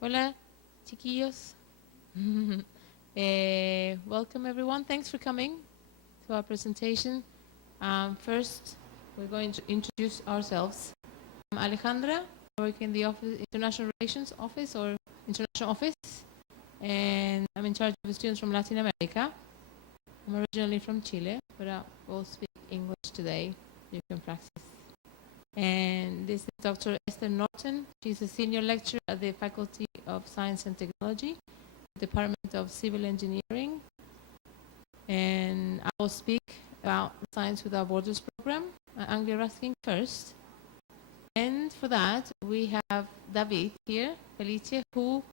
Hola, chiquillos. Welcome everyone. Thanks for coming to our presentation. First, we're going to introduce ourselves. I'm Alejandra. I work in the International Relations Office or International Office, and I'm in charge of the students from Latin America. I'm originally from Chile, but I will speak English today. You can practice. And this is Dr. Esther Norton. She's a senior lecturer at the Faculty of Science and Technology, Department of Civil Engineering. And I will speak about the Science Without Borders program at Anglia Ruskin first. And for that, we have David here, Felice, who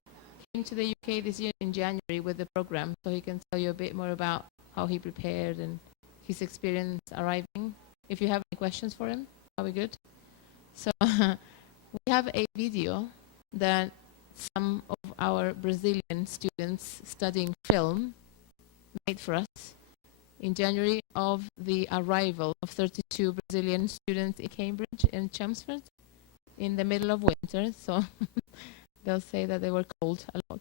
came to the UK this year in January with the program, so he can tell you a bit more about how he prepared and his experience arriving. If you have any questions for him, that'll be good. So we have a video that some of our Brazilian students studying film made for us in January of the arrival of 32 Brazilian students in Cambridge and Chelmsford in the middle of winter. So they'll say that they were cold a lot.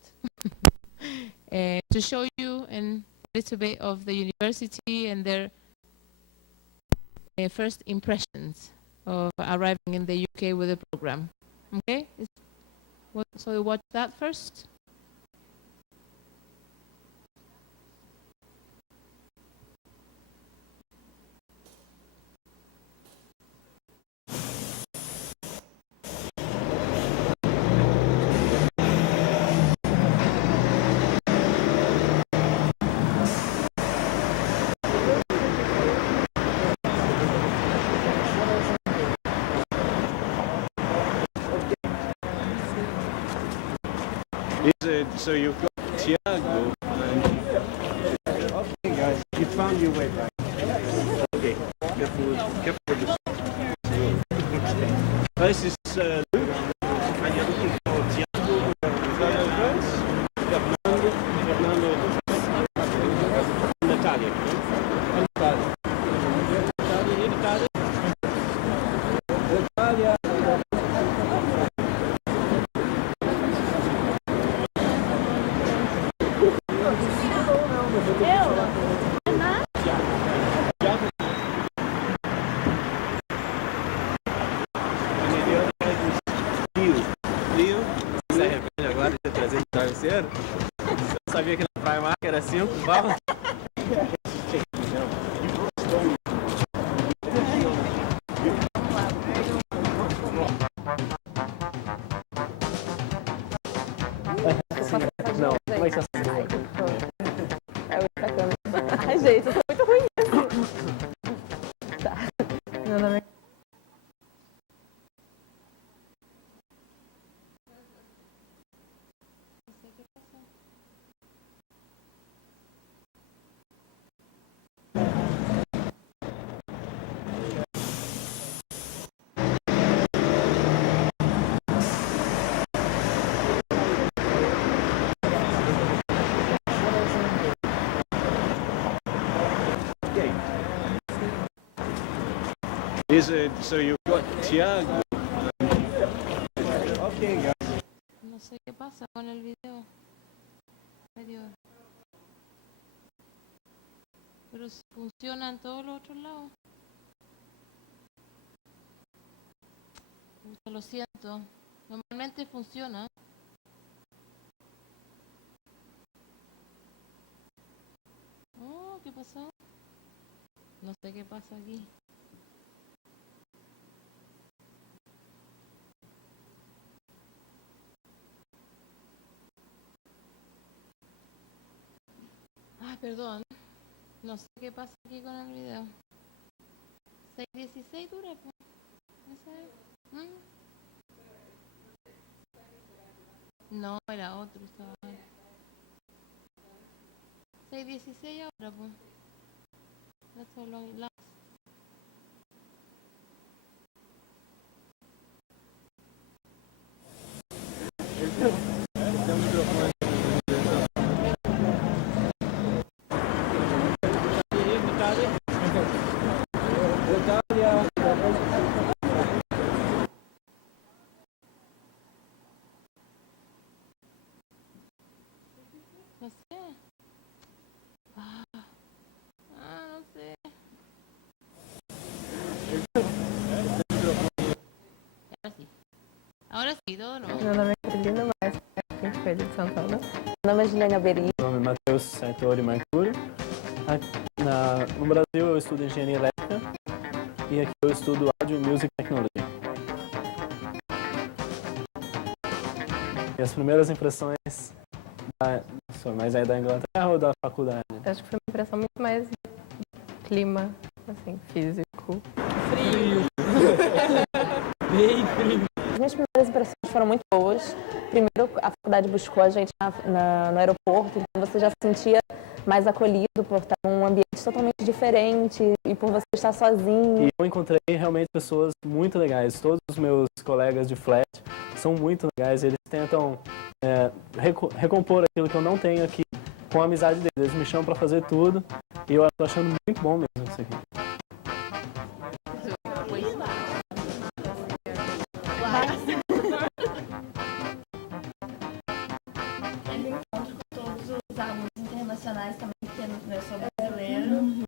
To show you a little bit of the university and their first impressions of arriving in the UK with the program. Okay? So we watch that first. So you've got Tiago and... Okay guys, you found your way back. Okay, careful with the... This is Luke, and you're looking for Tiago, Fernando, Natalia. Eu sabia que na Praia Mar era 5 balas. Não, vai ser assim. Ai, gente, eu sou muito ruim nisso. Tá. Meu nome é... So you've got Tiago. Okay guys. No sé qué pasa con el video. Medio... Pero funciona en todos los otros lados. Lo siento. Normalmente funciona. Oh, ¿qué pasó? No sé qué pasa aquí. Ay, perdón. No sé qué pasa aquí con el video. 6:16 dura, pues. No, era otro. Estaba... 6:16 ahora, pues. That's how long it lasts. sí. Ahora sí, todo no. Meu nome é Carolina Maes, Coelho de Santana. Meu nome é Juliana Beri. Meu nome é Matheus Sartori Marcuri. No Brasil eu estudo engenharia elétrica e aqui eu estudo áudio, music e tecnologia. E as primeiras impressões mais é da Inglaterra ou da faculdade? Acho que foi uma impressão muito mais clima, assim, físico. Bem frio. As minhas primeiras impressões foram muito boas. Primeiro, a faculdade buscou a gente no aeroporto, então você já se sentia mais acolhido por estar num ambiente totalmente diferente e por você estar sozinho. E eu encontrei realmente pessoas muito legais. Todos os meus colegas de flat são muito legais. Eles tentam recompor aquilo que eu não tenho aqui com a amizade deles. Eles me chamam para fazer tudo e eu estou achando muito bom mesmo isso aqui. Todos os alunos internacionais também, porque eu sou brasileiro.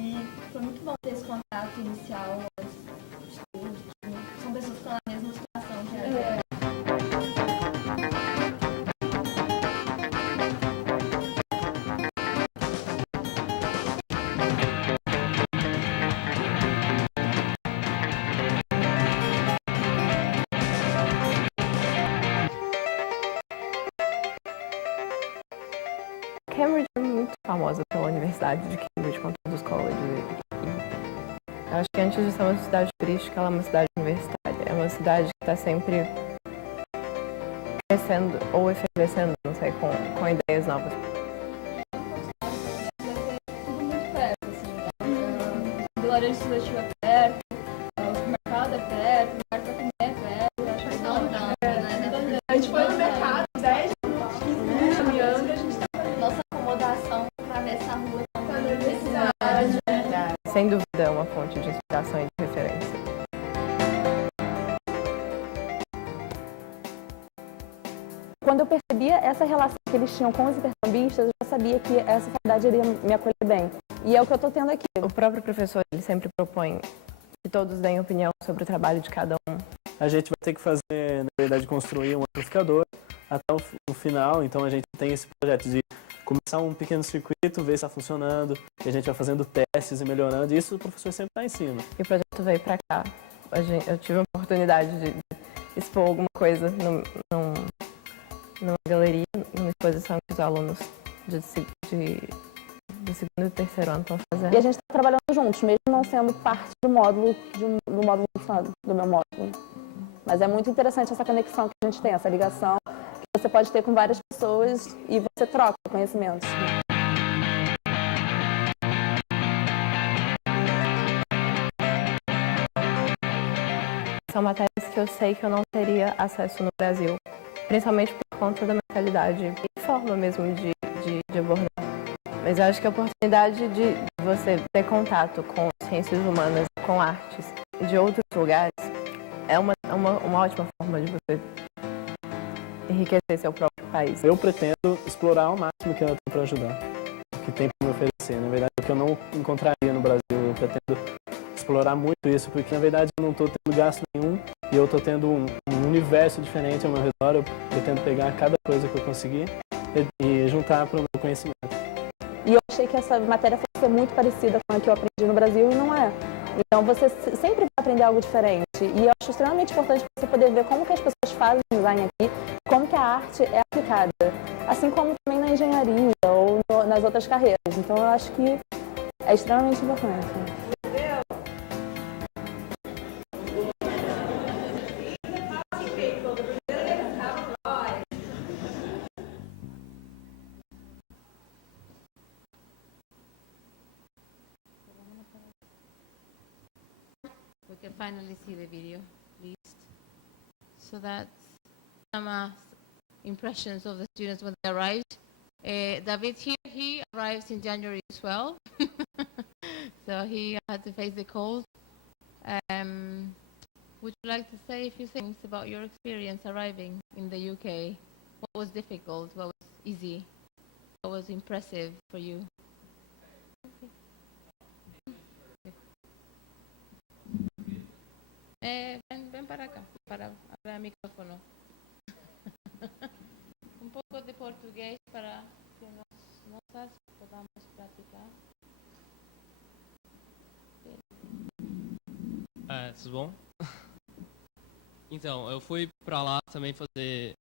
E foi muito bom ter esse contato inicial, estudos. São pessoas que estão na mesma situação que a gente. Cambridge é muito famosa pela Universidade de Cambridge, com todos os colleges. Eu acho que antes de ser uma cidade turística, ela é uma cidade universitária. É uma cidade que está sempre crescendo ou efervescendo, não sei, com ideias novas. Tudo muito perto, assim. A Vila Legislativa é perto, o supermercado é perto, o lugar pra comer é perto. Eu acho que não, né? A gente foi no mercado 10 minutos, 15 minutos caminhando, a gente tá fazendo nossa acomodação pra ver essa rua na universidade. Sem dúvida é uma fonte de inspiração e de referência. Quando eu percebia essa relação que eles tinham com os intercambistas, eu já sabia que essa faculdade iria me acolher bem. E é o que eu estou tendo aqui. O próprio professor, ele sempre propõe que todos deem opinião sobre o trabalho de cada um. A gente vai ter que fazer, na verdade, construir um amplificador até o final. Então a gente tem esse projeto de começar um pequeno circuito, ver se está funcionando, e a gente vai fazendo testes e melhorando. E isso o professor sempre está em cima. E o projeto veio para cá. Eu tive a oportunidade de expor alguma coisa numa galeria, numa exposição que os alunos do segundo e terceiro ano estão fazendo. E a gente está trabalhando juntos, mesmo não sendo parte do módulo, do meu módulo. Mas é muito interessante essa conexão que a gente tem, essa ligação que você pode ter com várias pessoas e você troca conhecimentos. São matérias que eu sei que eu não teria acesso no Brasil, principalmente por conta da mentalidade e forma mesmo de abordar. Mas eu acho que a oportunidade de você ter contato com ciências humanas, com artes de outros lugares, é uma ótima forma de você enriquecer seu próprio país. Eu pretendo explorar ao máximo o que ela tem para ajudar, o que tem para me oferecer. Na verdade, o que eu não encontraria no Brasil, eu pretendo explorar muito isso, porque na verdade eu não estou tendo gasto nenhum e eu estou tendo um universo diferente ao meu redor. Eu pretendo pegar cada coisa que eu conseguir e juntar para o meu conhecimento. E eu achei que essa matéria fosse muito parecida com a que eu aprendi no Brasil e não é. Então você sempre vai aprender algo diferente. E eu acho extremamente importante você poder ver como que as pessoas fazem design aqui, como que a arte é aplicada. Assim como também na engenharia ou nas outras carreiras. Então eu acho que é extremamente importante. We can finally see the video, at least. So that's some impressions of the students when they arrived. David here, he arrives in January as well. So he had to face the cold. Would you like to say a few things about your experience arriving in the UK? What was difficult? What was easy? What was impressive for you? Ven para acá, para el micrófono. Un poco de portugués para que nosotras podamos praticar. Tudo bom? Então, eu fui para lá também fazer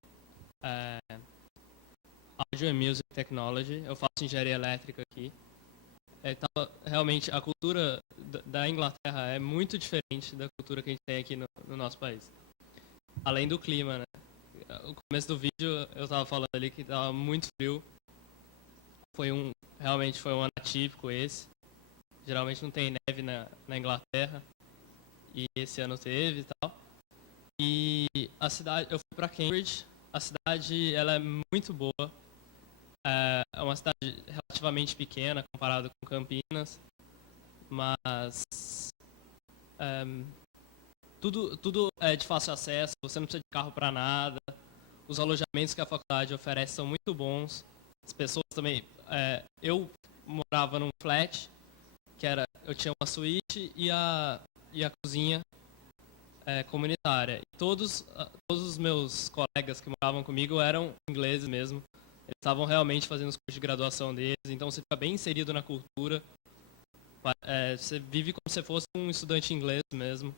Audio and Music Technology. Eu faço engenharia elétrica aqui. Realmente, a cultura da Inglaterra é muito diferente da cultura que a gente tem aqui no nosso país. Além do clima, né? No começo do vídeo eu estava falando ali que estava muito frio. Realmente foi um ano atípico esse. Geralmente não tem neve na Inglaterra. E esse ano teve e tal. E a cidade, eu fui para Cambridge. A cidade, ela é muito boa. É uma cidade relativamente pequena comparada com Campinas, mas tudo é de fácil acesso. Você não precisa de carro para nada. Os alojamentos que a faculdade oferece são muito bons. As pessoas também. Eu morava num flat que eu tinha uma suíte e a cozinha comunitária. E todos os meus colegas que moravam comigo eram ingleses mesmo. Eles estavam realmente fazendo os cursos de graduação deles, então você fica bem inserido na cultura. Você vive como se fosse um estudante inglês mesmo,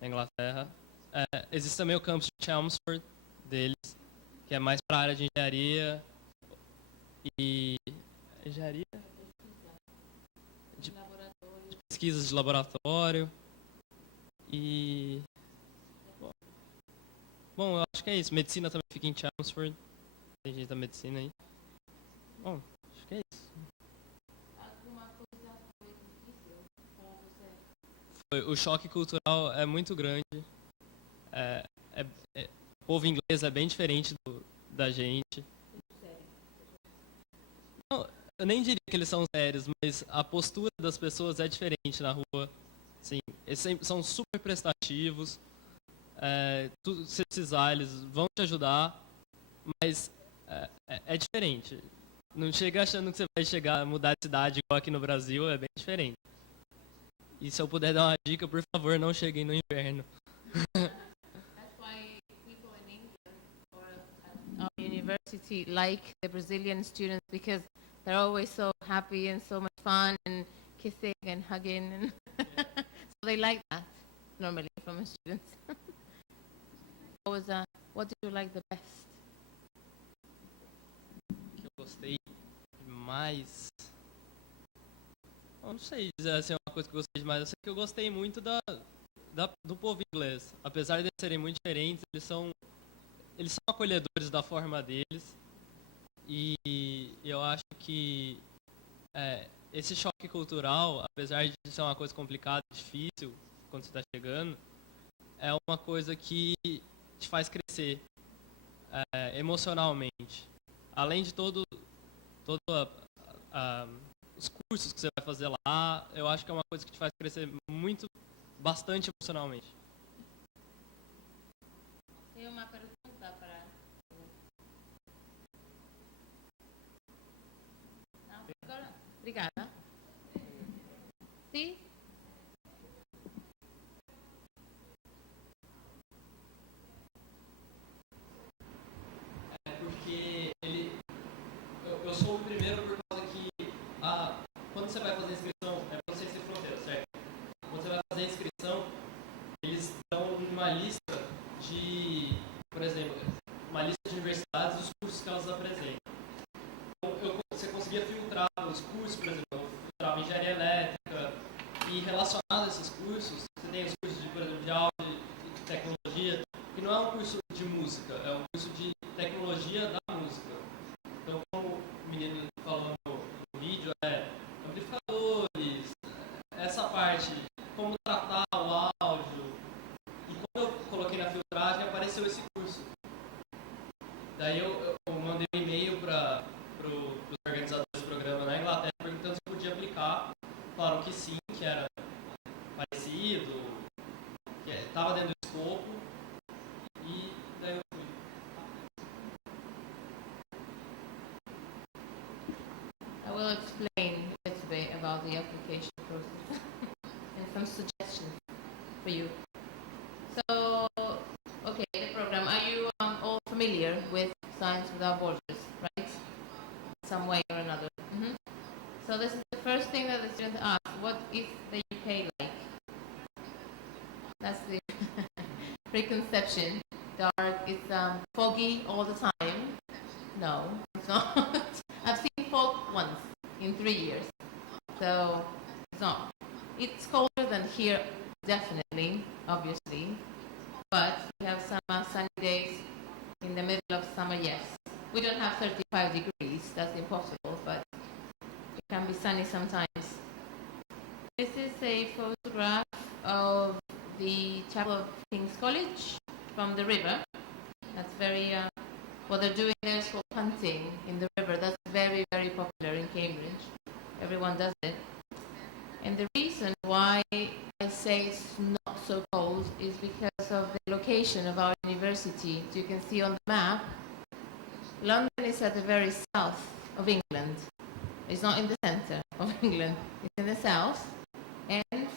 na Inglaterra. Existe também o campus de Chelmsford deles, que é mais para a área de engenharia e... Engenharia? De pesquisas de laboratório. E... Bom, eu acho que é isso. Medicina também fica em Chelmsford. Tem gente da medicina aí. Bom, acho que é isso. Alguma coisa foi difícil para você? O choque cultural é muito grande. O povo inglês é bem diferente da gente. Não, eu nem diria que eles são sérios, mas a postura das pessoas é diferente na rua. Assim, eles são super prestativos. Se precisar, eles vão te ajudar, mas é diferente. Não chega achando que você vai chegar a mudar de cidade igual aqui no Brasil, é bem diferente. E se eu puder dar uma dica, por favor, não cheguem no inverno. That's why people in England or at our university like the Brazilian students, because they're always so happy and so much fun and kissing and hugging, and so they like that normally from students. What did you like the best? Que eu gostei demais. Eu não sei dizer assim uma coisa que eu gostei demais. Eu sei que eu gostei muito do povo inglês. Apesar de eles serem muito diferentes, eles são acolhedores da forma deles. E eu acho que esse choque cultural, apesar de ser uma coisa complicada, difícil quando você está chegando, é uma coisa que te faz crescer emocionalmente. Além de todos os cursos que você vai fazer lá, eu acho que é uma coisa que te faz crescer bastante emocionalmente. Tem uma pergunta para... Não, agora? Obrigada. Sim? Porque eu sou o primeiro por causa que quando você vai fazer a inscrição, para você ser fronteira, certo? Quando você vai fazer a inscrição, eles dão uma lista por exemplo, uma lista de universidades e os cursos que elas apresentam. Então, você conseguia filtrar os cursos, por exemplo, eu filtrava engenharia elétrica, e relacionado a esses cursos, você tem os cursos, por exemplo, de áudio e de tecnologia, que não é um curso de música, é um curso de tecnologia da música. Então, como o menino falou no vídeo, amplificadores, essa parte, como tratar o áudio. E quando eu coloquei na filtragem, apareceu esse curso. Daí eu mandei um e-mail para os organizadores do programa na Inglaterra, perguntando se eu podia aplicar. Falaram que sim, que era parecido, que estava dentro do escopo. E daí eu fui. I will explain a little bit about the application process and some suggestions for you. all familiar with Science Without Borders, right? Some way or another. So this is the first thing that the students ask, what is the UK like? That's the preconception. Dark, it's foggy all the time. No, it's not. I've seen fog once in 3 years. So it's not. It's colder than here, definitely, obviously. But we have some sunny days in the middle of summer, yes. We don't have 35 degrees, that's impossible, but it can be sunny sometimes. This is a photograph of the Chapel of King's College from the river. That's very, what they're doing there is called hunting in the river. That's very, very popular in Cambridge. Everyone does it. And the reason why I say it's not so cold is because of the location of our university. As you can see on the map, London is at the very south of England. It's not in the center of England. It's in the south. And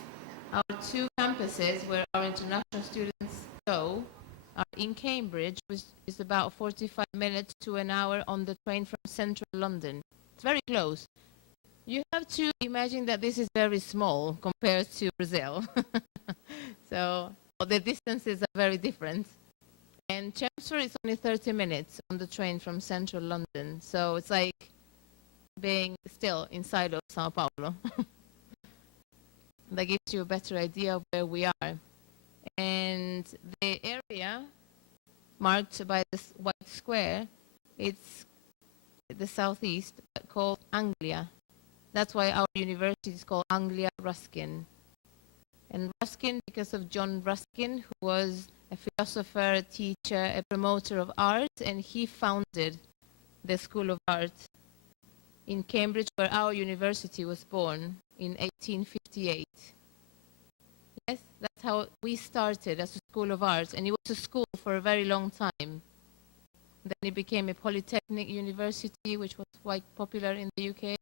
our two campuses where our international students go are in Cambridge, which is about 45 minutes to an hour on the train from central London. It's very close. You have to imagine that this is very small compared to Brazil. So the distances are very different. And Chelmsford is only 30 minutes on the train from central London. So it's like being still inside of Sao Paulo. That gives you a better idea of where we are. And the area marked by this white square, it's the southeast, called Anglia. That's why our university is called Anglia Ruskin. And Ruskin, because of John Ruskin, who was a philosopher, a teacher, a promoter of art, and he founded the School of Art in Cambridge, where our university was born in 1858. Yes, that's how we started, as a School of Art, and it was a school for a very long time. Then it became a polytechnic university, which was quite popular in the UK.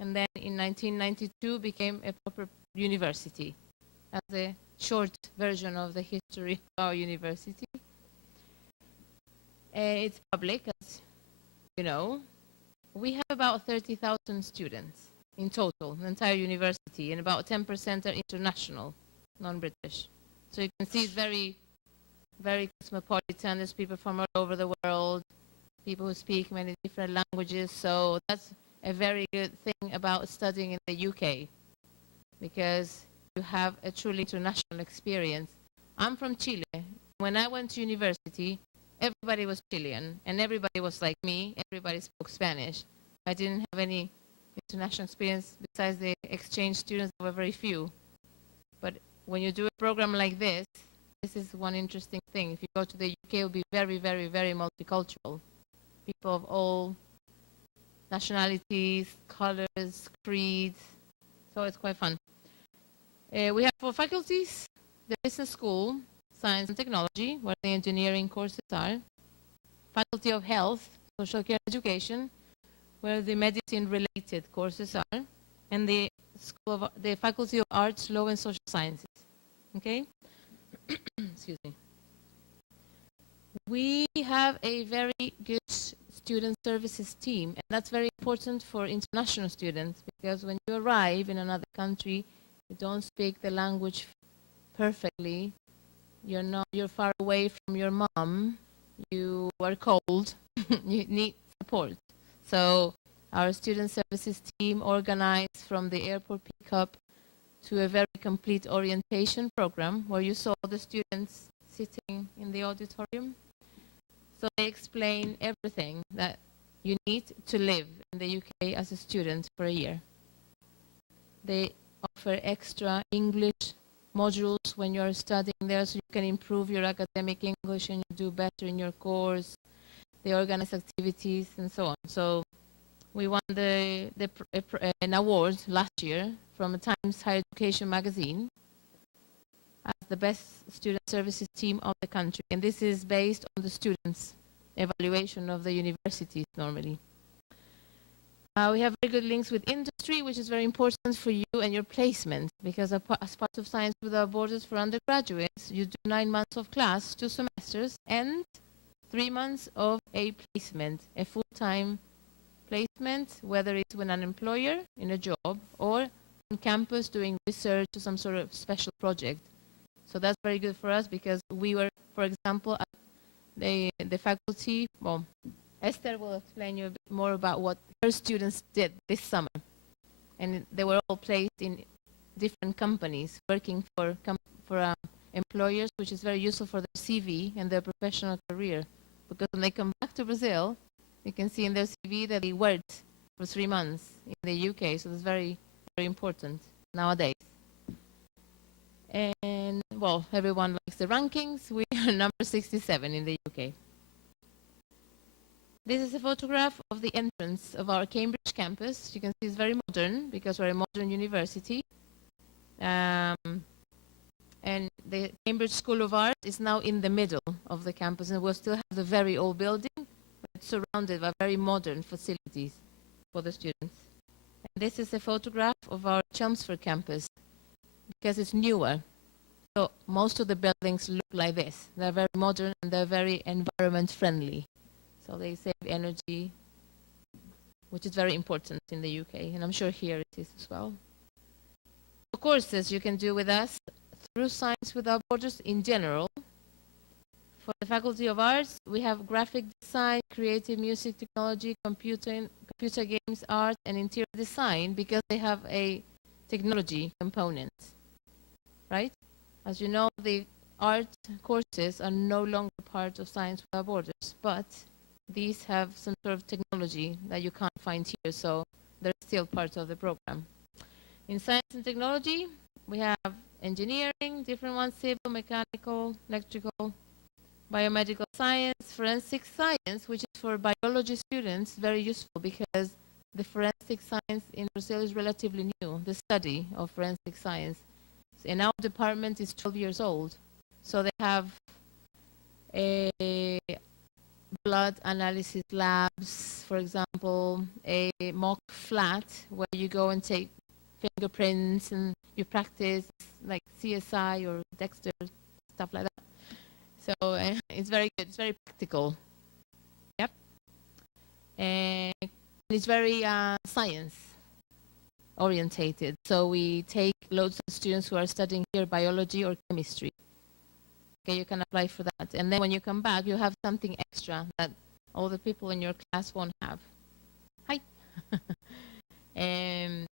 And then in 1992 became a proper university. That's a short version of the history of our university. It's public, as you know. We have about 30,000 students in total, the entire university, and about 10% are international, non-British. So you can see it's very, very cosmopolitan. There's people from all over the world, people who speak many different languages. So that's a very good thing about studying in the UK, because you have a truly international experience. I'm from Chile. When I went to university, everybody was Chilean, and everybody was like me. Everybody spoke Spanish. I didn't have any international experience besides the exchange students. There were very few. But when you do a program like this is one interesting thing. If you go to the UK, it will be very, very, very multicultural. People of all nationalities, colors, creeds. So it's quite fun. We have 4 faculties: the business school, science and technology, where the engineering courses are; faculty of health, social care education, where the medicine-related courses are; and the faculty of arts, law and social sciences. Okay? Excuse me. We have a very good student services team, and that's very important for international students, because when you arrive in another country, you don't speak the language perfectly. You're far away from your mom. You are cold. You need support. So our student services team organized from the airport pickup to a very complete orientation program, where you saw the students sitting in the auditorium. So they explain everything that you need to live in the UK as a student for a year. They offer extra English modules when you're studying there, so you can improve your academic English and you do better in your course. They organize activities and so on. So we won an award last year from a Times Higher Education magazine as the best student services team of the country. And this is based on the students' evaluation of the universities normally. We have very good links with industry, which is very important for you and your placement, because as part of Science Without Borders for undergraduates, you do 9 months of class, 2 semesters, and 3 months of a placement, a full-time placement, whether it's with an employer in a job or on campus doing research or some sort of special project. So that's very good for us because we were, for example, at the faculty, well, Esther will explain you a bit more about what her students did this summer. And they were all placed in different companies working for employers, which is very useful for their CV and their professional career. Because when they come back to Brazil, you can see in their CV that they worked for 3 months in the UK. So that's very, very important nowadays. And, well, everyone likes the rankings. We are number 67 in the UK. This is a photograph of the entrance of our Cambridge campus. You can see it's very modern because we're a modern university. And the Cambridge School of Art is now in the middle of the campus, and we'll still have the very old building, but it's surrounded by very modern facilities for the students. And this is a photograph of our Chelmsford campus because it's newer. So most of the buildings look like this. They're very modern and they're very environment friendly. So they save energy, which is very important in the UK, and I'm sure here it is as well. The courses you can do with us through Science Without Borders in general. For the Faculty of Arts, we have graphic design, creative music technology, computer games, art, and interior design because they have a technology component, right? As you know, the art courses are no longer part of Science Without Borders, but these have some sort of technology that you can't find here, so they're still part of the program. In Science and Technology, we have engineering, different ones, civil, mechanical, electrical, biomedical science, forensic science, which is for biology students, very useful because the forensic science in Brazil is relatively new, the study of forensic science. And our department is 12 years old, so they have a blood analysis labs, for example, a mock flat where you go and take fingerprints and you practice like CSI or Dexter, stuff like that. So it's very good, it's very practical. Yep. And it's very science orientated. So we take loads of students who are studying here biology or chemistry. Okay, you can apply for that. And then when you come back, you have something extra that all the people in your class won't have. Hi.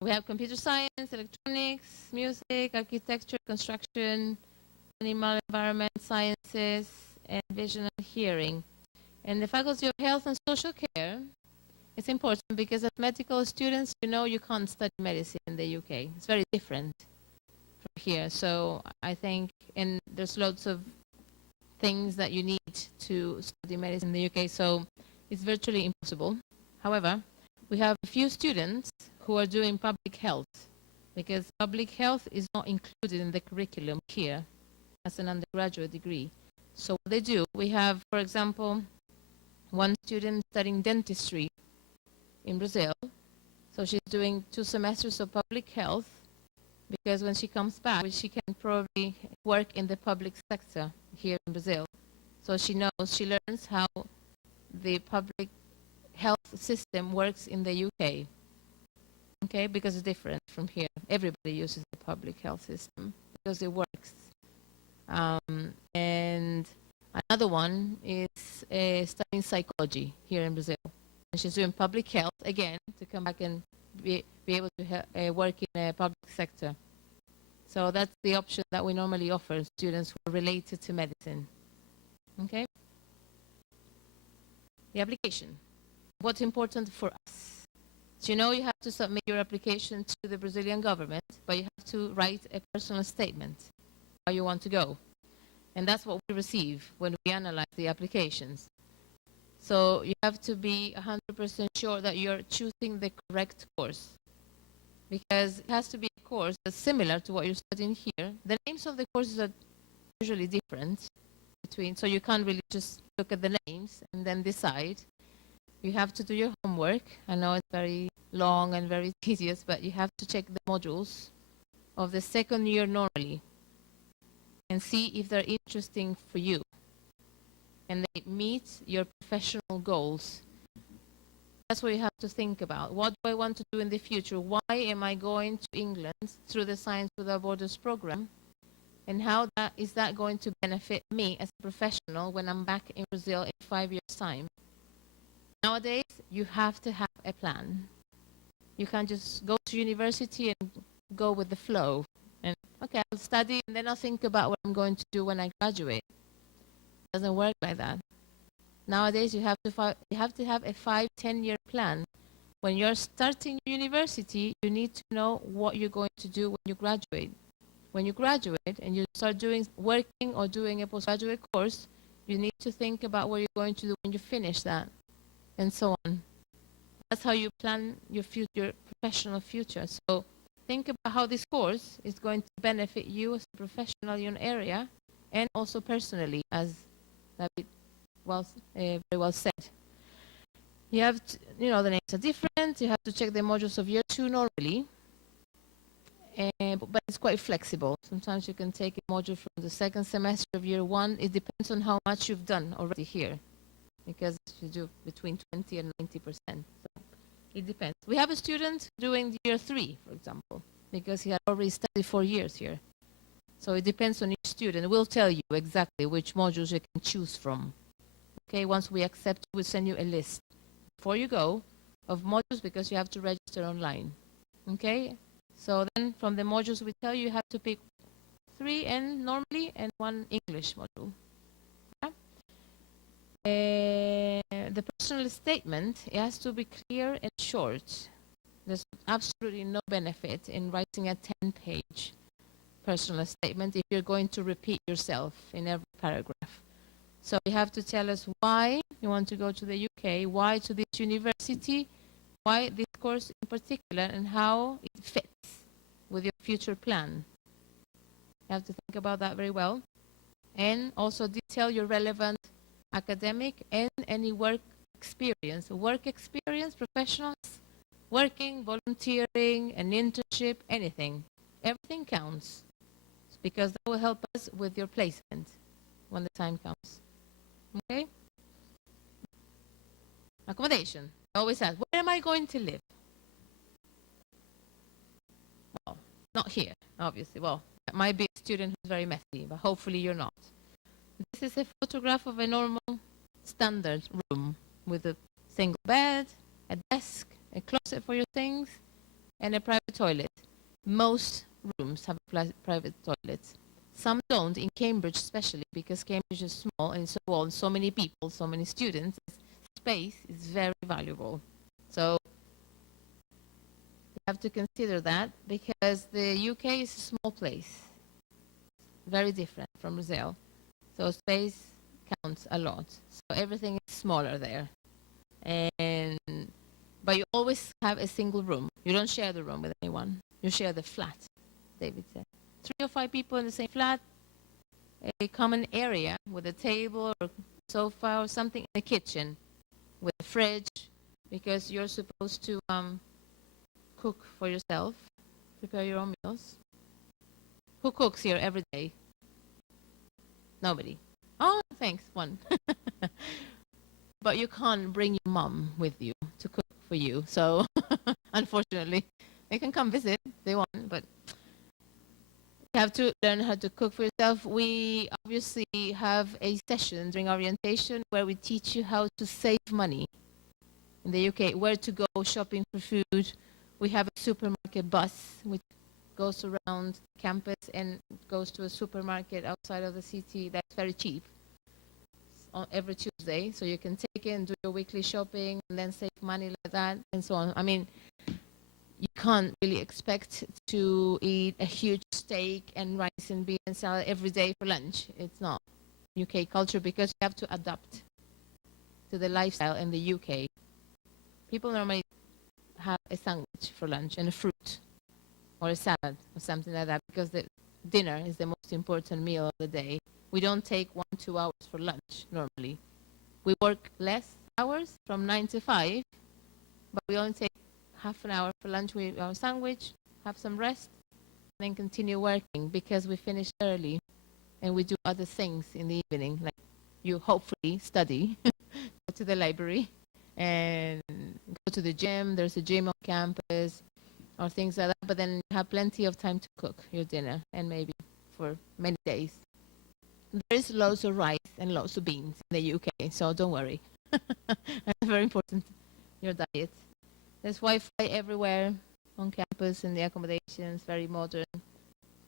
We have computer science, electronics, music, architecture, construction, animal environment sciences, and vision and hearing. And the Faculty of Health and Social Care, it's important because as medical students, you know you can't study medicine in the UK. It's very different from here. So I think, and there's loads of things that you need to study medicine in the UK, so it's virtually impossible. However, we have a few students who are doing public health because public health is not included in the curriculum here as an undergraduate degree. So what they do, we have, for example, one student studying dentistry in Brazil. So she's doing 2 semesters of public health because when she comes back, she can probably work in the public sector here in Brazil. So she knows, she learns how the public health system works in the UK. Okay, because it's different from here. Everybody uses the public health system because it works. And another one is studying psychology here in Brazil. And she's doing public health, again, to come back and be able to work in a public sector. So that's the option that we normally offer students who are related to medicine. Okay? The application. What's important for us? So you know you have to submit your application to the Brazilian government, but you have to write a personal statement how you want to go. And that's what we receive when we analyze the applications. So you have to be 100% sure that you're choosing the correct course, because it has to be a course that's similar to what you're studying here. The names of the courses are usually different between, so you can't really just look at the names and then decide. You have to do your homework. I know it's very long and very tedious, but you have to check the modules of the second year normally and see if they're interesting for you. and they meet your professional goals. That's what you have to think about. What do I want to do in the future? Why am I going to England through the Science Without Borders program? And how is that going to benefit me as a professional when I'm back in Brazil in 5 years' time? Nowadays, you have to have a plan. You can't just go to university and go with the flow. And, okay, I'll study and then I'll think about what I'm going to do when I graduate. It doesn't work like that. Nowadays, you have to have a 5-10-year plan. When you're starting university, you need to know what you're going to do when you graduate. When you graduate and you start working or doing a postgraduate course, you need to think about what you're going to do when you finish that, and so on. That's how you plan your professional future. So think about how this course is going to benefit you as a professional in your area, and also personally, as David very well said. You have to, the names are different. You have to check the modules of year 2 normally. But it's quite flexible. Sometimes you can take a module from the second semester of year 1. It depends on how much you've done already here, because you do between 20 and 90%. So it depends. We have a student doing year 3, for example, because he had already studied 4 years here. So it depends on each student. We'll tell you exactly which modules you can choose from. Okay, once we accept, we'll send you a list before you go of modules, because you have to register online. Okay? So then from the modules we tell you, you have to pick 3 normally and 1 English module. Yeah? The personal statement, it has to be clear and short. There's absolutely no benefit in writing a 10-page personal statement if you're going to repeat yourself in every paragraph. So you have to tell us why you want to go to the UK, why to this university, why this course in particular, and how it fits with your future plan. You have to think about that very well. And also detail your relevant academic and any work experience, professionals, working, volunteering, an internship, anything. Everything counts, because that will help us with your placement when the time comes. Okay? Accommodation. I always ask, where am I going to live? Well, not here, obviously. Well, that might be a student who's very messy, but hopefully you're not. This is a photograph of a normal standard room with a single bed, a desk, a closet for your things, and a private toilet. Most rooms have private toilets. Some don't, in Cambridge especially, because Cambridge is small and so many people, so many students. Space is very valuable. So you have to consider that, because the UK is a small place, very different from Brazil. So space counts a lot. So everything is smaller there. But you always have a single room. You don't share the room with anyone. You share the flat, David said. 3 or 5 people in the same flat, a common area with a table or sofa or something in the kitchen, with a fridge, because you're supposed to cook for yourself, prepare your own meals. Who cooks here every day? Nobody. Oh, thanks, 1. But you can't bring your mom with you to cook for you, so unfortunately, they can come visit if they want, but you have to learn how to cook for yourself. We obviously have a session during orientation where we teach you how to save money in the UK, where to go shopping for food. We have a supermarket bus which goes around campus and goes to a supermarket outside of the city that's very cheap on every Tuesday. So you can take it and do your weekly shopping and then save money like that and so on. I mean, you can't really expect to eat a huge steak and rice and beans and salad every day for lunch. It's not UK culture, because you have to adapt to the lifestyle in the UK. People normally have a sandwich for lunch and a fruit or a salad or something like that, because the dinner is the most important meal of the day. We don't take 1-2 hours for lunch normally. We work less hours, from 9 to 5, but we only take half an hour for lunch with our sandwich, have some rest, and then continue working, because we finish early and we do other things in the evening, like you hopefully study, go to the library, and go to the gym. There's a gym on campus, or things like that. But then you have plenty of time to cook your dinner, and maybe for many days. There is loads of rice and loads of beans in the UK, so don't worry. That's very important, your diet. There's Wi-Fi everywhere on campus, and the accommodations, very modern.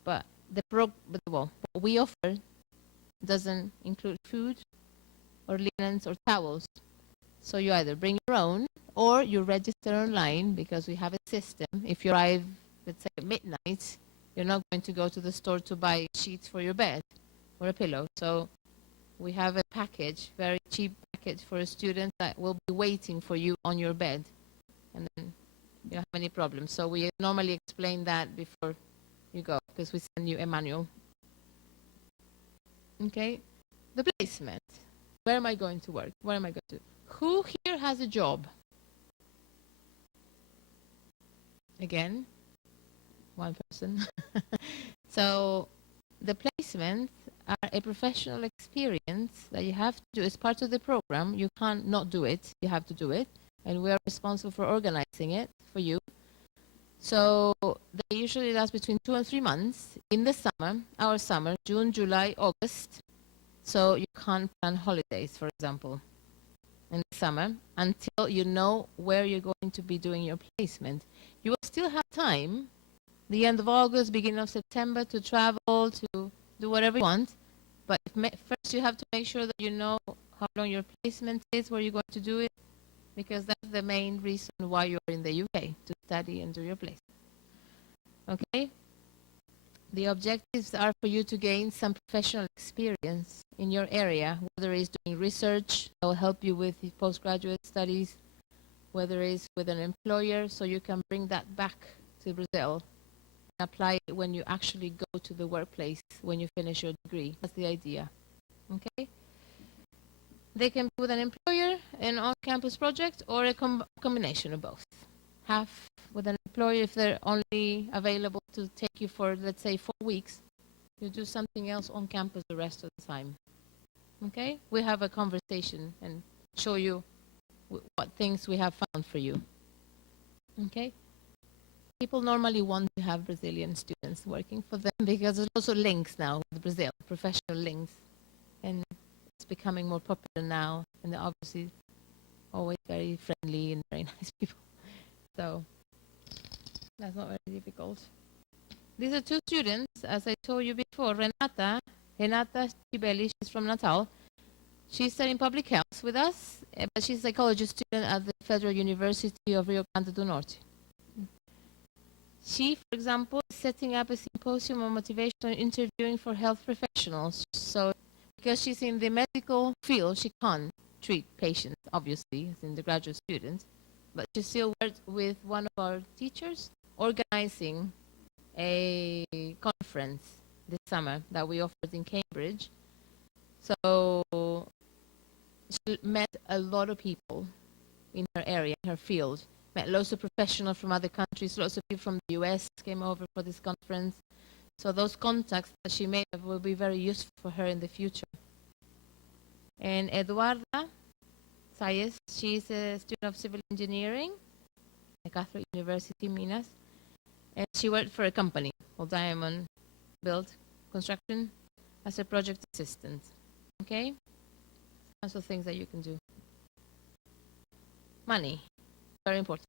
But what we offer doesn't include food or linens or towels. So you either bring your own or you register online, because we have a system. If you arrive, let's say, at midnight, you're not going to go to the store to buy sheets for your bed or a pillow. So we have a package, very cheap package for a student that will be waiting for you on your bed. And then you don't have any problems. So we normally explain that before you go, because we send you a manual. Okay, the placement. Where am I going to work? Where am I going to? Who here has a job? Again, one person. So the placements are a professional experience that you have to do as part of the program. You can't not do it. You have to do it. And we are responsible for organizing it for you. So they usually last between 2 and 3 months in the summer, our summer, June, July, August. So you can't plan holidays, for example, in the summer until you know where you're going to be doing your placement. You will still have time, the end of August, beginning of September, to travel, to do whatever you want. But first you have to make sure that you know how long your placement is, where you're going to do it, because that's the main reason why you're in the UK, to study and do your placement. Okay? The objectives are for you to gain some professional experience in your area, whether it's doing research that will help you with the postgraduate studies, whether it's with an employer, so you can bring that back to Brazil and apply it when you actually go to the workplace when you finish your degree. That's the idea. Okay? They can be with an employer, an on-campus project, or a combination of both. Half with an employer if they're only available to take you for, let's say, 4 weeks. You do something else on campus the rest of the time. Okay? We have a conversation and show you what things we have found for you. Okay? People normally want to have Brazilian students working for them because there's also links now with Brazil, professional links. And it's becoming more popular now, and they're obviously always very friendly and very nice people. So that's not very difficult. These are 2 students, as I told you before. Renata Cibelli, she's from Natal. She's studying public health with us, but she's a psychology student at the Federal University of Rio Grande do Norte. She, for example, is setting up a symposium on motivational interviewing for health professionals. So because she's in the medical field, she can't treat patients, obviously, as in the graduate students, but she still worked with one of our teachers organizing a conference this summer that we offered in Cambridge. So she met a lot of people in her area, in her field, met lots of professionals from other countries, lots of people from the US came over for this conference. So those contacts that she made will be very useful for her in the future. And Eduarda Sayes, she's a student of civil engineering at Catholic University, Minas. And she worked for a company called Diamond Build Construction as a project assistant. Okay? Lots of things that you can do. Money, very important.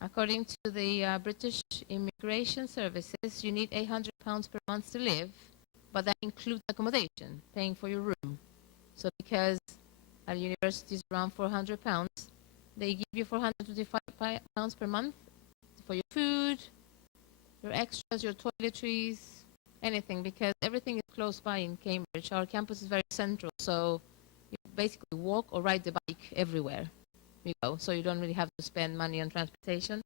According to the British Immigration Services, you need £800 per month to live, but that includes accommodation, paying for your room. So because at university is around £400, they give you £425 per month for your food, your extras, your toiletries, anything, because everything is close by in Cambridge. Our campus is very central, so you basically walk or ride the bike everywhere you go, so you don't really have to spend money on transportation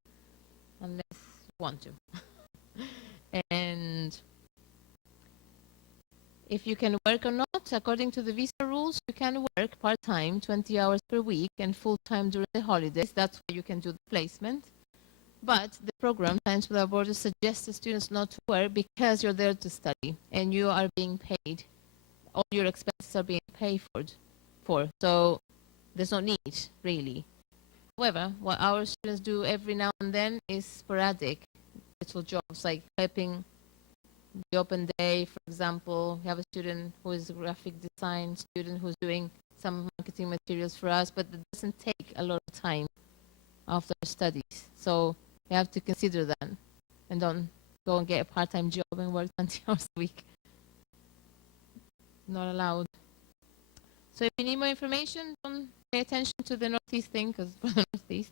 unless you want to. And if you can work or not, according to the visa rules, you can work part-time, 20 hours per week, and full-time during the holidays. That's why you can do the placement. But the program, Science Without Borders, suggests the students not to work because you're there to study and you are being paid all your expenses are being paid for. So there's no need, really. However, what our students do every now and then is sporadic little jobs, like helping the open day, for example. We have a student who is a graphic design student who's doing some marketing materials for us, but it doesn't take a lot of time after studies. So you have to consider that and don't go and get a part-time job and work 20 hours a week. Not allowed. So if you need more information, don't pay attention to the Northeast thing, because for the Northeast.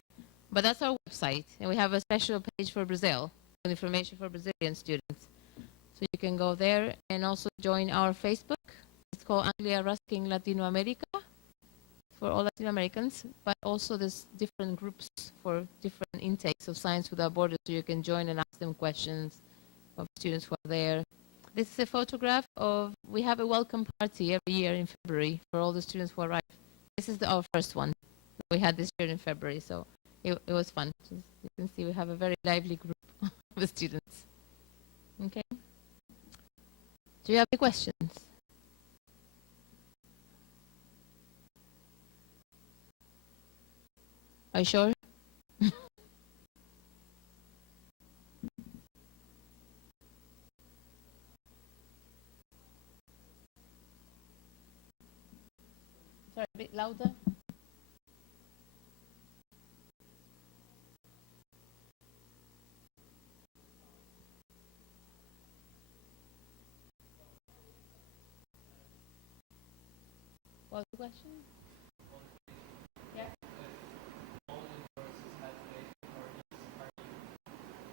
But that's our website, and we have a special page for Brazil, with information for Brazilian students. So you can go there and also join our Facebook. It's called Anglia Ruskin Latino America, for all Latin Americans, but also there's different groups for different intakes of Science Without Borders, so you can join and ask them questions of students who are there. This is a photograph of, we have a welcome party every year in February for all the students who arrive. This is our first one we had this year in February, so it was fun. You can see we have a very lively group of students. Okay. Do you have any questions? Are you sure? Sorry, a bit louder. What's the question? Yeah.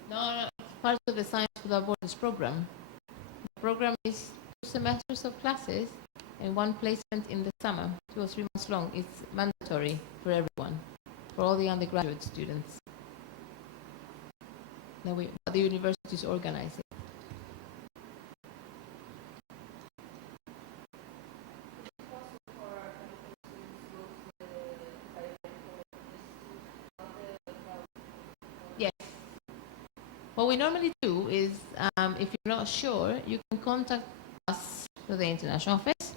No, it's part of the Science Without Borders program. The program is 2 semesters of classes and 1 placement in the summer, 2 or 3 months long. It's mandatory for everyone, for all the undergraduate students. Now the university is organizing. Yes. What we normally do is, if you're not sure, you can contact us to the international office.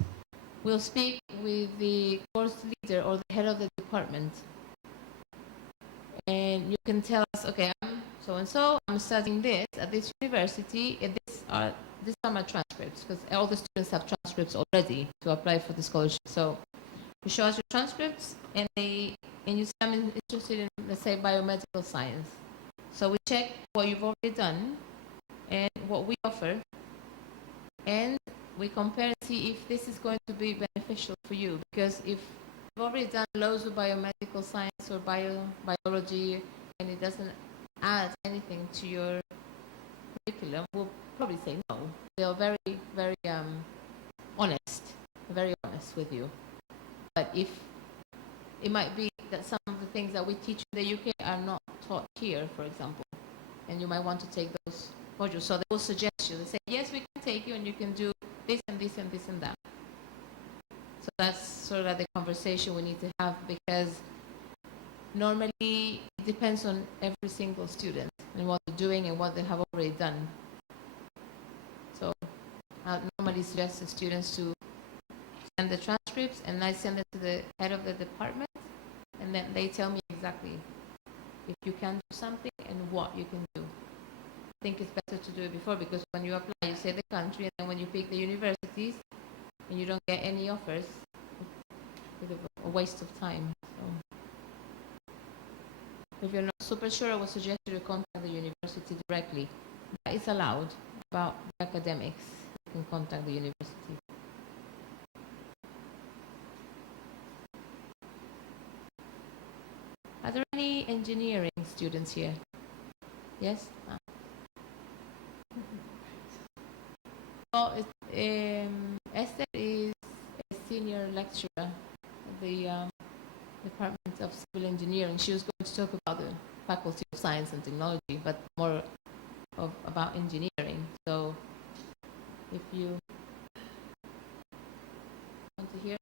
We'll speak with the course leader or the head of the department. And you can tell us, okay, I'm so-and-so, I'm studying this at this university, and these are my transcripts, because all the students have transcripts already to apply for the scholarship. So you show us your transcripts, and you say, I'm interested in, let's say, biomedical science. So we check what you've already done and what we offer, and we compare and see if this is going to be beneficial for you. Because if you've already done loads of biomedical science or biology and it doesn't add anything to your curriculum, we'll probably say no. They're very, very honest with you. But if it might be that some of the things that we teach in the UK are not taught here, for example, and you might want to take those modules. So they will suggest you. They say, yes, we can take you, and you can do this and this and this and that. So that's sort of the conversation we need to have, because normally it depends on every single student and what they're doing and what they have already done. So I normally suggest the students to send the transcripts, and I send it to the head of the department, and then they tell me exactly if you can do something and what you can do. I think it's better to do it before, because when you apply, you say the country, and then when you pick the universities and you don't get any offers, it's a waste of time. So if you're not super sure, I would suggest you to contact the university directly. That is allowed. About the academics, you can contact the university. Are there any engineering students here? Yes? Well, Esther is a senior lecturer at the Department of Civil Engineering. She was going to talk about the Faculty of Science and Technology, but more about engineering. So if you want to hear.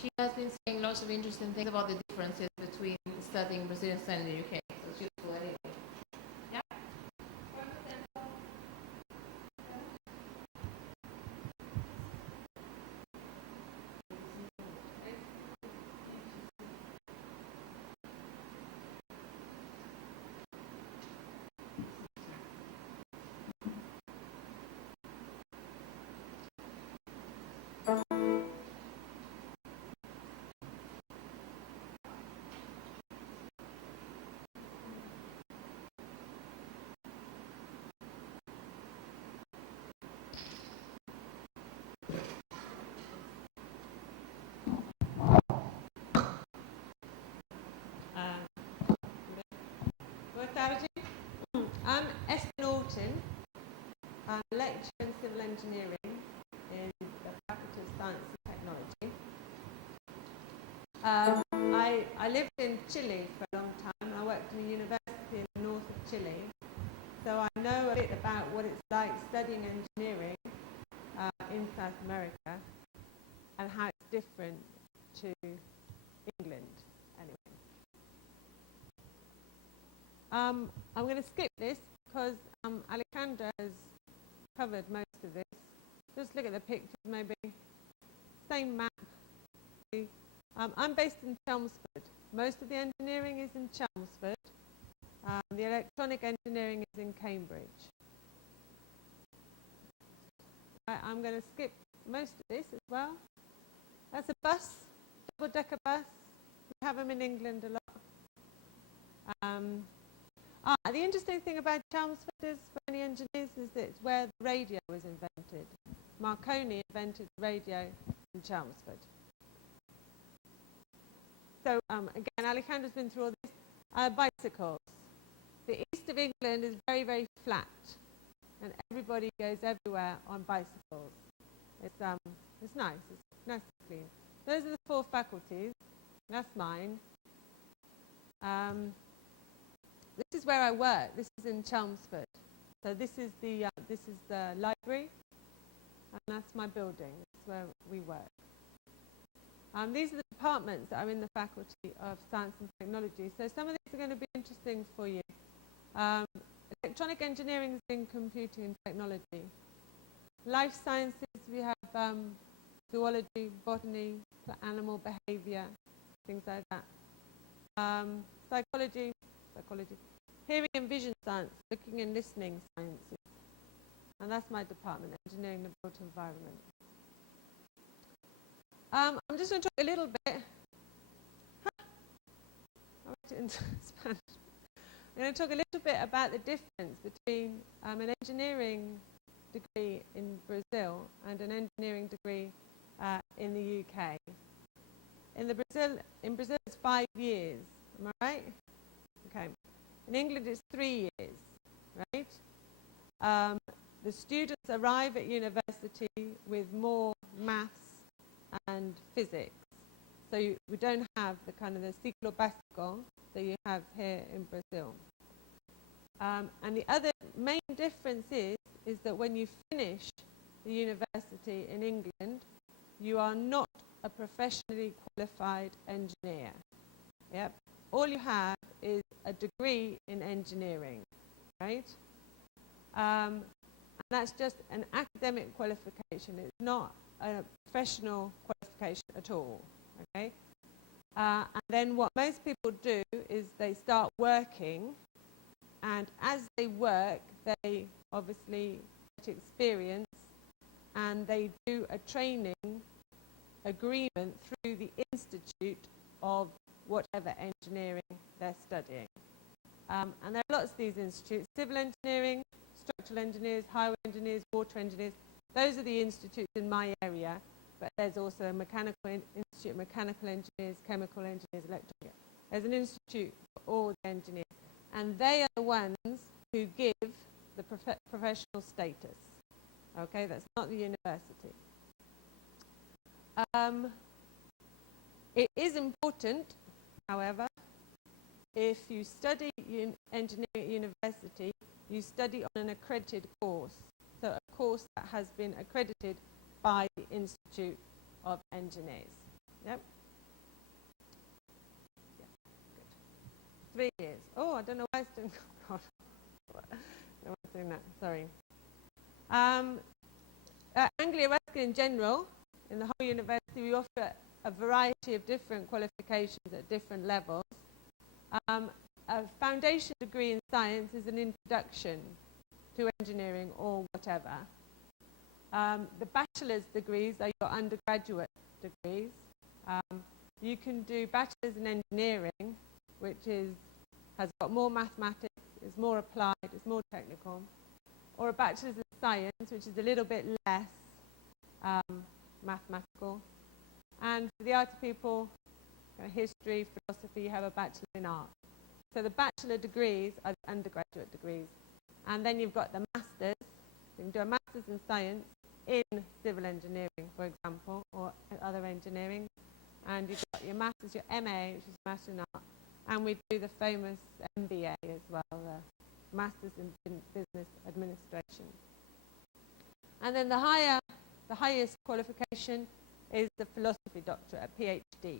She has been saying lots of interesting things about the differences between studying Brazilian study in the UK. So it's useful anyway. Yeah? I lived in Chile for a long time. I worked in a university in the north of Chile. So I know a bit about what it's like studying engineering in South America and how it's different to England. Anyway. I'm going to skip this because Alejandra has covered most of this. Just look at the pictures maybe. Same map. I'm based in Chelmsford. Most of the engineering is in Chelmsford. The electronic engineering is in Cambridge. I'm going to skip most of this as well. That's a bus, double-decker bus. We have them in England a lot. The interesting thing about Chelmsford is, for any engineers, is that it's where the radio was invented. Marconi invented the radio in Chelmsford. So again, Alejandra's been through all this. Bicycles. The east of England is very, very flat, and everybody goes everywhere on bicycles. It's nice. It's nice and clean. Those are the 4 faculties. That's mine. This is where I work. This is in Chelmsford. So this is the library, and that's my building. That's where we work. These are the departments that are in the Faculty of Science and Technology. So some of these are going to be interesting for you. Electronic engineering is in computing and technology. Life sciences, we have zoology, botany, animal behavior, things like that. Psychology, hearing and vision science, looking and listening sciences. And that's my department, engineering the built environment. I'm just going to talk a little bit. I wrote it in Spanish. I'm going to talk a little bit about the difference between an engineering degree in Brazil and an engineering degree in the UK. In Brazil, it's 5 years. Am I right? Okay. In England, it's 3 years. Right? The students arrive at university with more maths and physics. So we don't have the kind of the ciclo básico that you have here in Brazil. And the other main difference is that when you finish the university in England, you are not a professionally qualified engineer. Yep. All you have is a degree in engineering, right? And that's just an academic qualification. It's not a professional qualification at all, okay? And then what most people do is they start working, and as they work, they obviously get experience, and they do a training agreement through the institute of whatever engineering they're studying. And there are lots of these institutes: civil engineering, structural engineers, highway engineers, water engineers. Those are the institutes in my area, but there's also a mechanical institute, mechanical engineers, chemical engineers, electrical. There's an institute for all the engineers, and they are the ones who give the professional status. Okay, that's not the university. It is important, however, if you study engineering at university, you study on an accredited course. So a course that has been accredited by the Institute of Engineers. Yep. Yeah, good. 3 years. Oh, I don't know why it's doing. God, I don't know why it's doing that. Sorry. Anglia Ruskin in general, in the whole university, we offer a variety of different qualifications at different levels. A foundation degree in science is an introduction to engineering or whatever. The bachelor's degrees are your undergraduate degrees. You can do bachelor's in engineering, which has got more mathematics, is more applied, is more technical, or a bachelor's in science, which is a little bit less mathematical. And for the arts people, history, philosophy, you have a bachelor in art. So the bachelor degrees are the undergraduate degrees. And then you've got the masters. You can do a master's in science in civil engineering, for example, or other engineering. and you've got your master's, your MA, which is Master in Art, and we do the famous MBA as well, the Masters in Business Administration. And then the highest qualification is the philosophy doctorate, a PhD.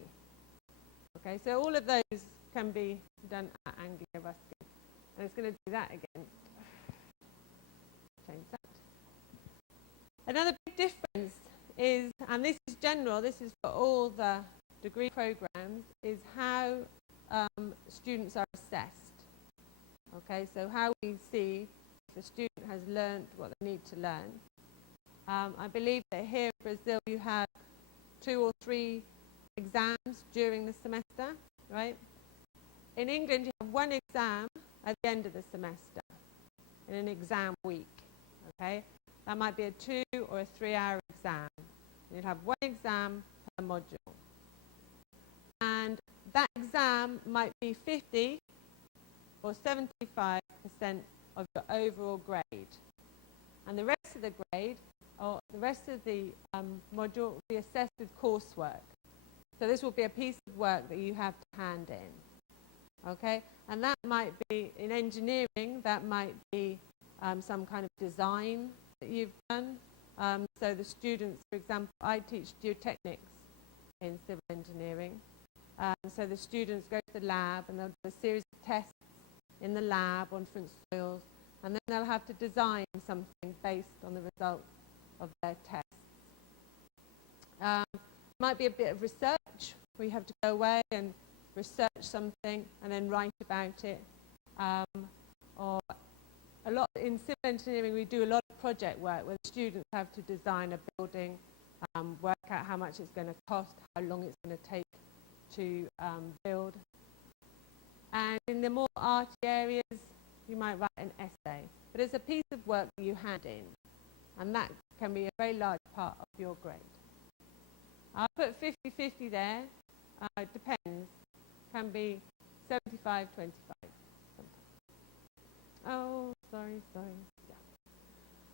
Okay, so all of those can be done at Anglia Ruskin. And it's going to do that again. Change that. Another big difference is, and this is general, this is for all the degree programs, is how students are assessed. Okay, so how we see if a student has learned what they need to learn. I believe that here in Brazil you have 2 or 3 exams during the semester, right? In England you have 1 exam at the end of the semester in an exam week, okay? That might be a 2 or a 3-hour exam. You'll have 1 exam per module. And that exam might be 50 or 75% of your overall grade. And the rest of the grade, or the rest of the module, will be assessed with coursework. So this will be a piece of work that you have to hand in. Okay? And that might be, in engineering, that might be some kind of design that you've done. So the students, for example, I teach geotechnics in civil engineering. So the students go to the lab and they'll do a series of tests in the lab on different soils, and then they'll have to design something based on the results of their tests. Might be a bit of research, where you have to go away and research something and then write about it. Or a lot in civil engineering, we do a lot of project work where the students have to design a building, work out how much it's going to cost, how long it's going to take to build. And in the more arty areas, you might write an essay. But it's a piece of work that you hand in, and that can be a very large part of your grade. I'll put 50-50 there. It depends. Can be 75-25 sometimes. Oh, sorry.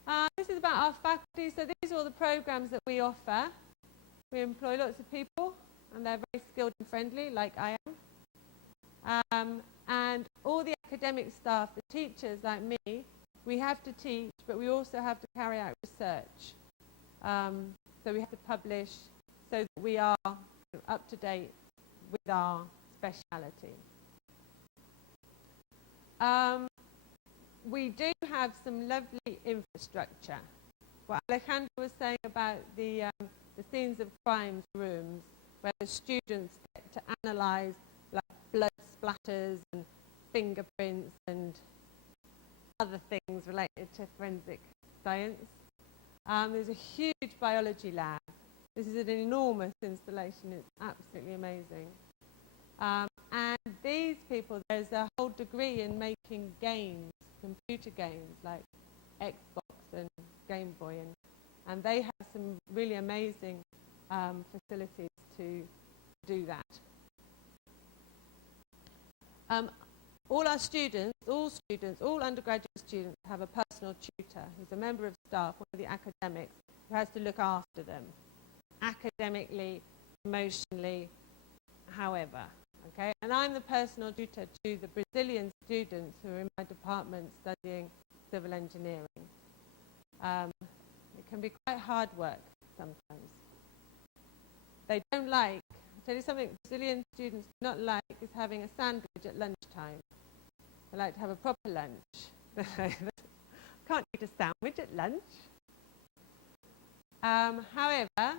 Yeah. This is about our faculty. So these are all the programs that we offer. We employ lots of people, and they're very skilled and friendly, like I am. And all the academic staff, the teachers like me, we have to teach, but we also have to carry out research. So we have to publish so that we are up to date with our speciality. We do have some lovely infrastructure. What Alejandra was saying about the scenes of crimes rooms, where the students get to analyse like blood splatters and fingerprints and other things related to forensic science. There's a huge biology lab. This is an enormous installation. It's absolutely amazing. And these people, there's a whole degree in making games, computer games like Xbox and Game Boy, and they have some really amazing facilities to do that. All students, all undergraduate students have a personal tutor who's a member of staff, one of the academics, who has to look after them, academically, emotionally, however. Okay? And I'm the personal tutor to the Brazilian students who are in my department studying civil engineering. It can be quite hard work sometimes. They don't like, I'll tell you something Brazilian students do not like is having a sandwich at lunchtime. They like to have a proper lunch. Can't eat a sandwich at lunch. However,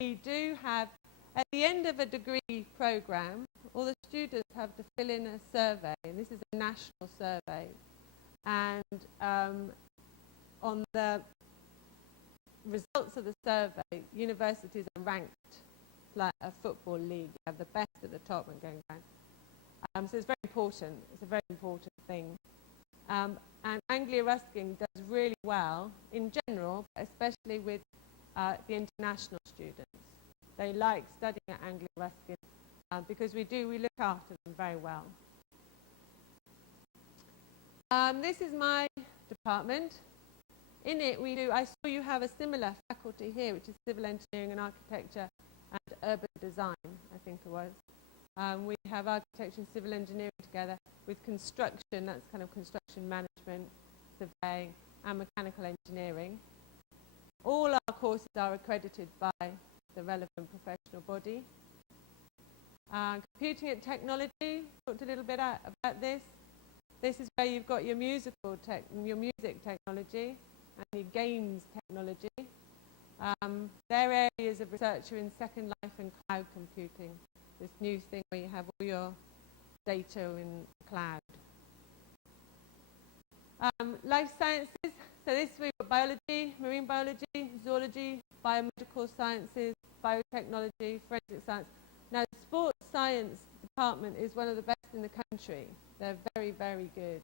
we do have, at the end of a degree program, all the students have to fill in a survey, and this is a national survey. And on the results of the survey, universities are ranked like a football league. You have the best at the top and going down. So it's very important. It's a very important thing. And Anglia Ruskin does really well in general, but especially with the international students. They like studying at Anglia Ruskin because we look after them very well. This is my department. In it I saw you have a similar faculty here, which is civil engineering and architecture and urban design, I think it was. We have architecture and civil engineering together with construction, that's kind of construction management, surveying, and mechanical engineering. All our courses are accredited by the relevant professional body. Computing and technology, talked a little bit about this. This is where you've got your music technology and your games technology. They're areas of research in Second Life and cloud computing, this new thing where you have all your data in cloud. Life sciences, so this we've got biology, marine biology, zoology, biomedical sciences, biotechnology, forensic science. Now the sports science department is one of the best in the country. They're very, very good.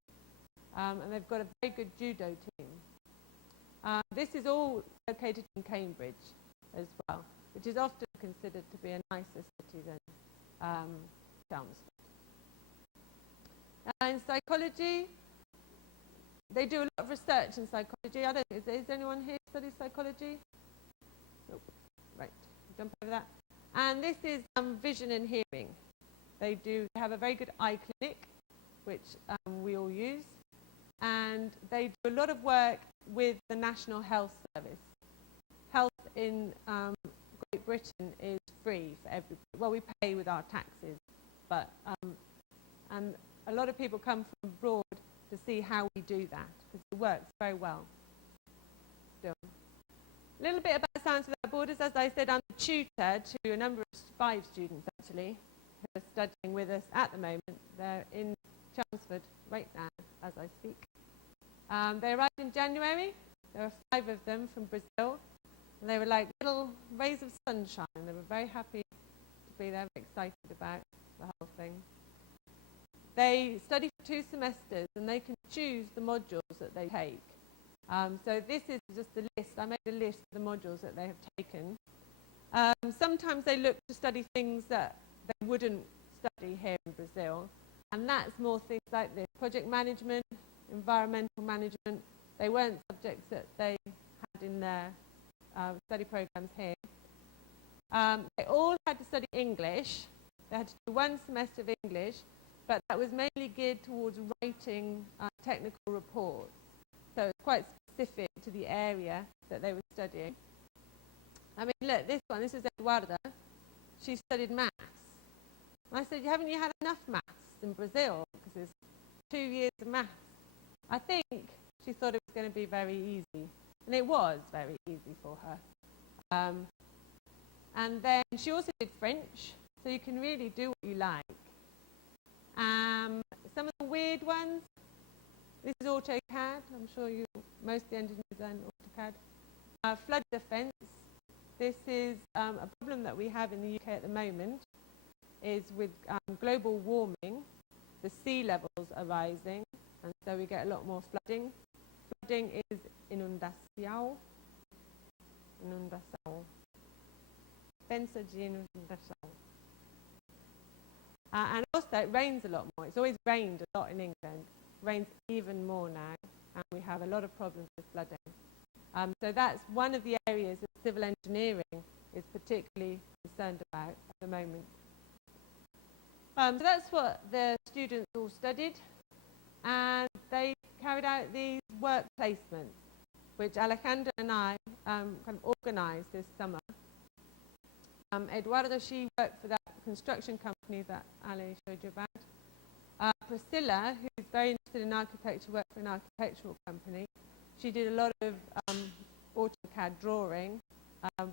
And they've got a very good judo team. This is all located in Cambridge as well, which is often considered to be a nicer city than Chelmsford. In psychology, they do a lot of research in psychology. I don't know, is there anyone here who studies psychology? Nope. Right, jump over that. And this is vision and hearing. They have a very good eye clinic, which we all use. And they do a lot of work with the National Health Service. Health in Great Britain is free for everybody. Well, we pay with our taxes, but and a lot of people come from abroad to see how we do that, because it works very well. Still. A little bit about Science Without Borders. As I said, I'm a tutor to a number of 5 students, actually, who are studying with us at the moment. They're in Chelmsford right now, as I speak. They arrived in January. There were 5 of them from Brazil. And they were like little rays of sunshine. They were very happy to be there, very excited about the whole thing. They study for 2 semesters, and they can choose the modules that they take. So this is just a list. I made a list of the modules that they have taken. Sometimes they look to study things that they wouldn't study here in Brazil. And that's more things like this: project management, environmental management. They weren't subjects that they had in their study programs here. They all had to study English. They had to do 1 semester of English, but that was mainly geared towards writing technical reports. So it's quite specific to the area that they were studying. I mean, look, this is Eduarda. She studied maths. And I said, haven't you had enough maths in Brazil? Because there's 2 years of maths. I think she thought it was going to be very easy. And it was very easy for her. And then she also did French, so you can really do what you like. Some of the weird ones, this is AutoCAD. I'm sure most of the engineers learn AutoCAD. Flood defence. This is a problem that we have in the UK at the moment, is with global warming, the sea levels are rising, and so we get a lot more flooding. Flooding is inundação. Defensa de inundação. And also it rains a lot more. It's always rained a lot in England. It rains even more now, and we have a lot of problems with flooding. So that's one of the areas that civil engineering is particularly concerned about at the moment. So that's what the students all studied, and they carried out these work placements, which Alejandra and I kind of organised this summer. Eduarda, she worked for that construction company that Ale showed you about. Priscilla, who's very interested in architecture, worked for an architectural company. She did a lot of AutoCAD drawing,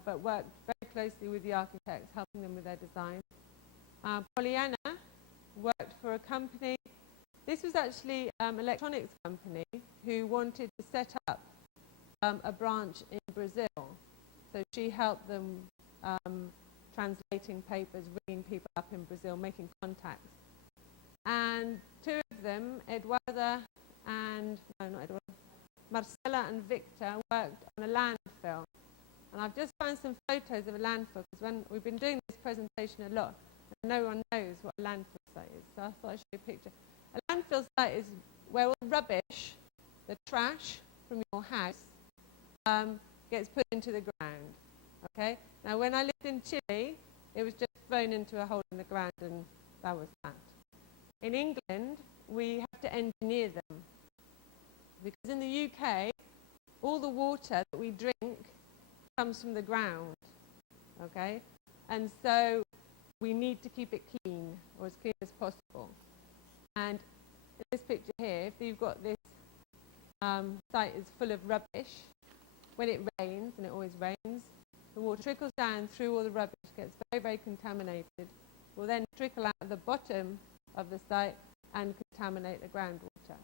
but worked very closely with the architects, helping them with their design. Pollyanna worked for a company. This was actually an electronics company who wanted to set up a branch in Brazil. So she helped them translating papers, ringing people up in Brazil, making contacts. And 2 of them, Marcela and Victor, worked on a landfill. And I've just found some photos of a landfill, because when we've been doing this presentation a lot, and no one knows what a landfill site is, so I thought I'd show you a picture. A landfill site is where all the rubbish, the trash from your house, gets put into the ground. Okay? Now, when I lived in Chile, it was just thrown into a hole in the ground and that was that. In England, we have to engineer them. Because in the UK, all the water that we drink comes from the ground, okay? And so we need to keep it clean, or as clean as possible. And in this picture here, if you've got this site is full of rubbish, when it rains, and it always rains, the water trickles down through all the rubbish, gets very, very contaminated, will then trickle out of the bottom of the site and contaminate the groundwater.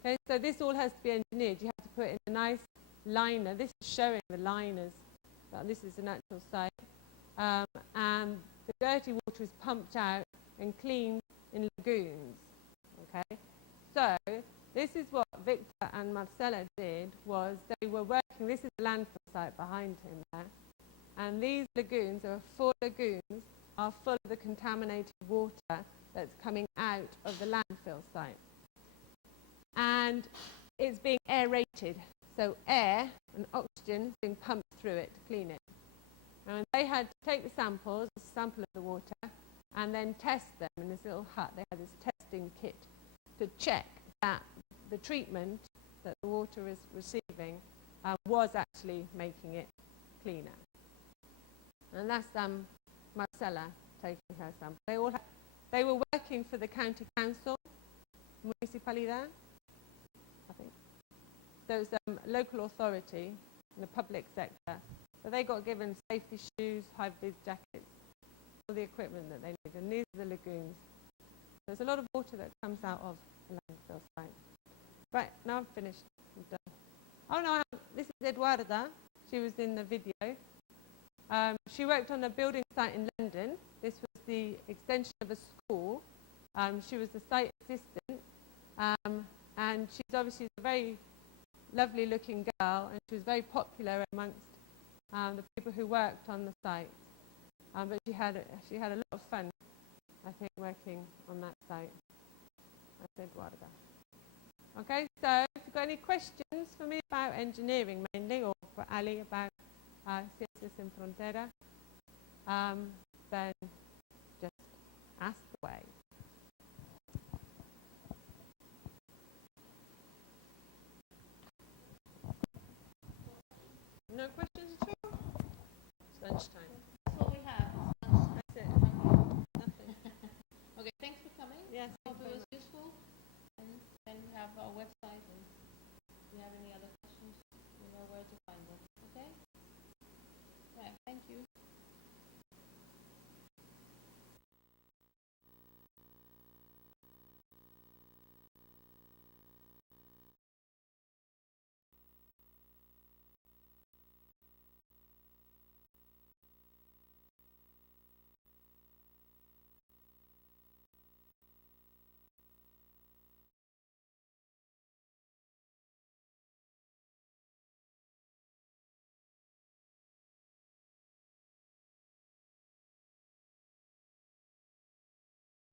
Okay, so this all has to be engineered. You have to put in a nice liner. This is showing the liners. This is an actual site. And the dirty water is pumped out and cleaned in lagoons. Okay, so this is what Victor and Marcella did, was they were working, this is the landfill site behind him there, and these lagoons, there are 4 lagoons, are full of the contaminated water that's coming out of the landfill site. And it's being aerated, so air and oxygen is being pumped through it to clean it. And they had to take the samples, a sample of the water, and then test them in this little hut. They had this testing kit to check that the treatment that the water is receiving was actually making it cleaner. And that's Marcella taking her sample. They were working for the county council, municipalidad, I think. So it's local authority in the public sector. But they got given safety shoes, high-vis jackets, all the equipment that they need. And these are the lagoons. There's a lot of water that comes out of the landfill site. Right, now I'm finished. I'm done. Oh no, this is Eduarda. She was in the video. She worked on a building site in London. This was the extension of a school. She was the site assistant. And she's obviously a very lovely looking girl, and she was very popular amongst the people who worked on the site. But she had a lot of fun, I think, working on that site. That's Eduarda. Okay, so if you've got any questions for me about engineering mainly, or for Ali about Ciências en Fronteiras, then just ask away. No questions at all? It's lunchtime. That's all we have. That's it. Nothing. Okay, thanks for coming. Yes. Hope it was useful. And then we have our website, and if you have any other